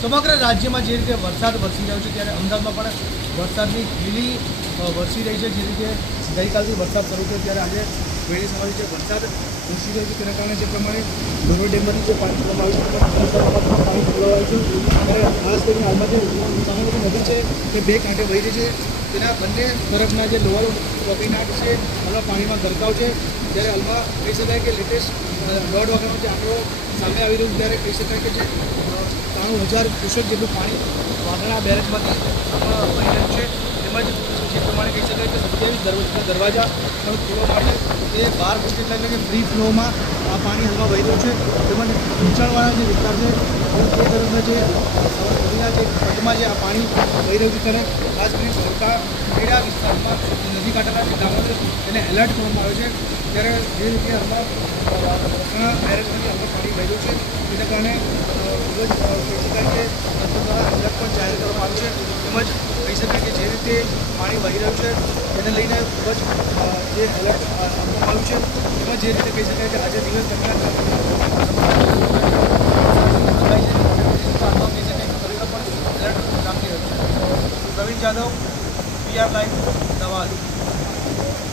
સમગ્ર રાજ્યમાં જે રીતે વરસાદ વરસી રહ્યો છે ત્યારે અમદાવાદમાં પણ વરસાદની ખીલી વરસી રહી છે. જે રીતે ગઈકાલથી વરસાદ શરૂ થયો ત્યારે આજે વહેલી સવારે જે વરસાદ વરસી રહ્યો છે તેના કારણે જે પ્રમાણે ધોરડો ડેમમાંથી જે પાણી છોડવામાં આવ્યું છે પાણી છોડવામાં આવ્યું છે. ત્યારે ખાસ કરીને હાલમાં જે સાબરમતી નદી છે તે બે કાંઠે વહી રહી છે. તેના બંને તરફના જે લોઅર કોપીનાટ છે હાલમાં પાણીમાં ગરકાવ છે. ત્યારે હાલમાં કહી શકાય કે લેટેસ્ટ 1.5 વાગ્યાનો જે આંકડો સામે આવી રહ્યું ત્યારે કહી શકાય કે જે 93,000 ક્યુસેક જેટલું પાણી વાગણા બેરેજમાંથી વહી રહ્યું છે. તેમજ જે પ્રમાણે કહી શકાય કે 27 દરવાજા ખોલવામાં આવે તે 12 ફૂટ જેટલા એટલે કે ફ્રી ફ્લોમાં આ પાણી હાલમાં વહી રહ્યું છે. તેમજ નીચાણવાળા જે વિસ્તાર છે તે તરફના જે નદીના જે પટમાં જે આ પાણી વહી રહ્યું છે ત્યારે ખાસ કરીને ધોળકા ખેડા વિસ્તારમાં નદી કાંઠાના જે ગામો છે તેને એલર્ટ કરવામાં આવ્યો છે. ત્યારે જે રીતે હાલમાં બેરેજમાંથી હાલમાં પાણી વહી રહ્યું છે તેના કારણે ખૂબ જ કહી શકાય કે તંત્ર દ્વારા એલર્ટ પણ જાહેર કરવામાં આવ્યું છે. તેમજ કહી શકાય કે જે રીતે પાણી વહી રહ્યું છે તેને લઈને ખૂબ જ જે એલર્ટ આપવામાં આવ્યું છે. તેમજ જે રીતે કહી શકાય કે આજે દિવસ દરમિયાન પ્રવીણ જાદવ PR લાઈવ અમદાવાદ.